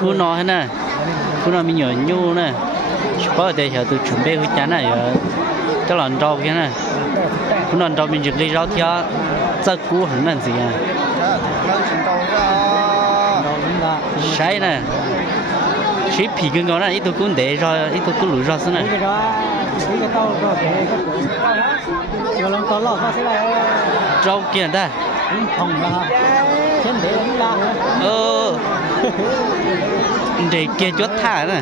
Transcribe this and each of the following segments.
khu nó hết nè khu nó mình nhỏ nhu nè có thể giờ tôi chuẩn bị hơi chán này cho lần rau kia nè khu nó rau mình chỉ lấy rau theo rất cũ hơn là gì à sai nè chỉ皮跟高呢，一头滚得着，一头滚路着是呢。招见的。你这给脚踏呢。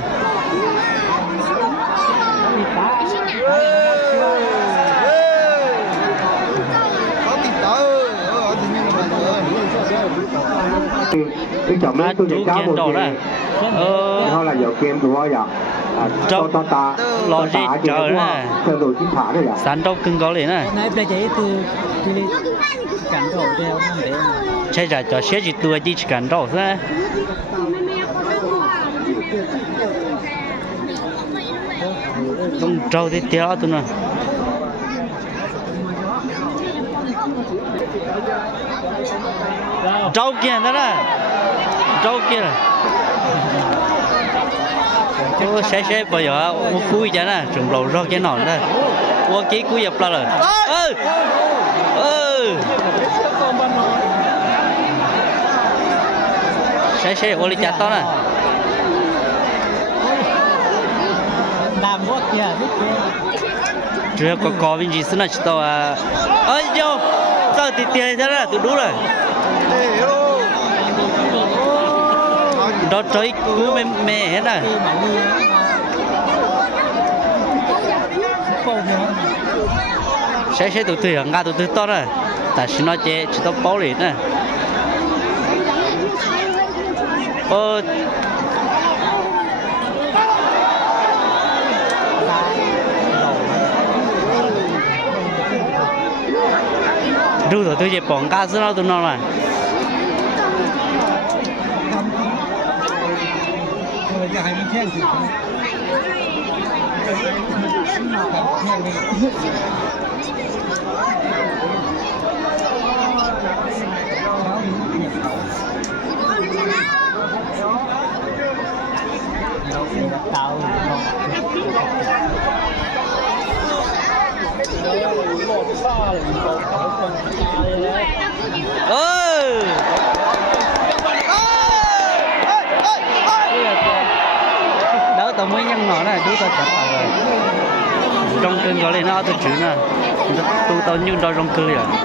cái chồng nó tôi nhận cháu một kìa nó là giờ kem của họ vậy cho ta lo gì chờ nè theo đồ chính thả đấy vậy sản đâu cưng có liền nè này bây giờ từ cảnh đầu đeo năm để chạy ra cho xe gì tua đi cảnh đâu thế không trâu thì tiêu tụi nó trâu kia đó nè trâu kia chứ xe bây giờ ô cúi cho nè trồng lầu rau cái nón đây ô ký cúi dập là rồi xe ô đi chặt to nè làm quốc kia chưa có bên gì xí nào to à ơi vô sao thì tiền thế là tụi đúng rồi đó trời cú mẹ hết rồi sẽ tụi tôi nga tụi tôi to rồi tại sao nó chỉ tao bao liền nè đủ rồi tôi chỉ bỏng cá sấu tụi nó rồiจะให้มันแท่งสิtao mới nhăn nó này, tao chặt rồi. Trong cơn gió này nó tao chửi nè, tao như đôi trong cơn vậy.